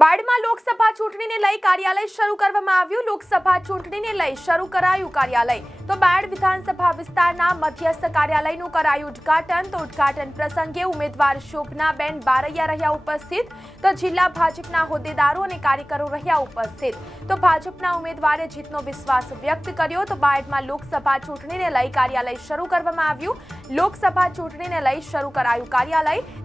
બાયડમાં લોકસભા ચૂંટણીને લઈ કાર્યાલય શરૂ કરવામાં આવ્યું. લોકસભા ચૂંટણીને લઈ શરૂ કરાયું કાર્યાલય. તો બાડ વિધાનસભા વિસ્તારના મધ્યસ્થ કાર્યાલયનું કરાયું ઉદ્ઘાટન. તો ઉદ્ઘાટન પ્રસંગે ઉમેદવાર શોભનાબેન બારૈયા રહ્યા ઉપસ્થિત. તો જિલ્લા ભાજપના હોદ્દેદારો અને કાર્યકરો રહ્યા ઉપસ્થિત. તો ભાજપના ઉમેદવારે જીતનો વિશ્વાસ વ્યક્ત કર્યો. તો બાડમાં લોકસભા ચૂંટણીને લઈ કાર્યાલય શરૂ કરવામાં આવ્યું. લોકસભા ચૂંટણીને લઈ શરૂ કરાયું કાર્યાલય.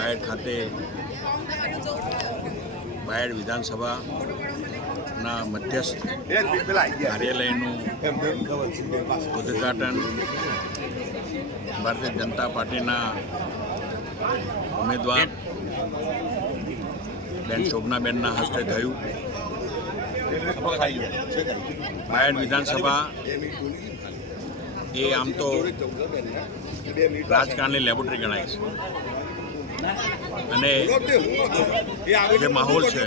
બાયડ ખાતે બાયડ વિધાનસભાના મધ્યસ્થ કાર્યાલયનું ઉદ્ઘાટન ભારતીય જનતા પાર્ટીના ઉમેદવાર બેન શોભનાબેનના હસ્તે થયું. બાયડ વિધાનસભા એ આમ તો રાજકારણની લેબોરેટરી ગણાય છે. અને જે માહોલ છે,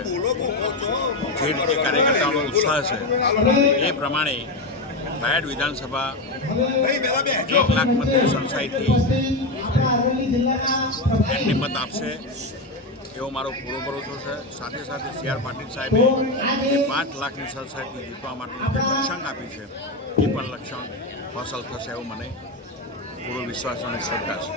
જે રીતે કાર્યકર્તાઓનો ઉત્સાહ છે, એ પ્રમાણે બાયડ વિધાનસભા એક લાખ મતની સંસાઈથી એમની મત આપશે, એવો મારો પૂરો ભરોસો છે. સાથે સાથે સી આર પાટીલ સાહેબે જે પાંચ લાખની સરસાઈથી જીતવા માટેનું જે લક્ષ્યાંક આપ્યું છે, એ પણ લક્ષ્યાંક હાંસલ થશે એવો મને પૂરો વિશ્વાસ અને શ્રદ્ધા છે.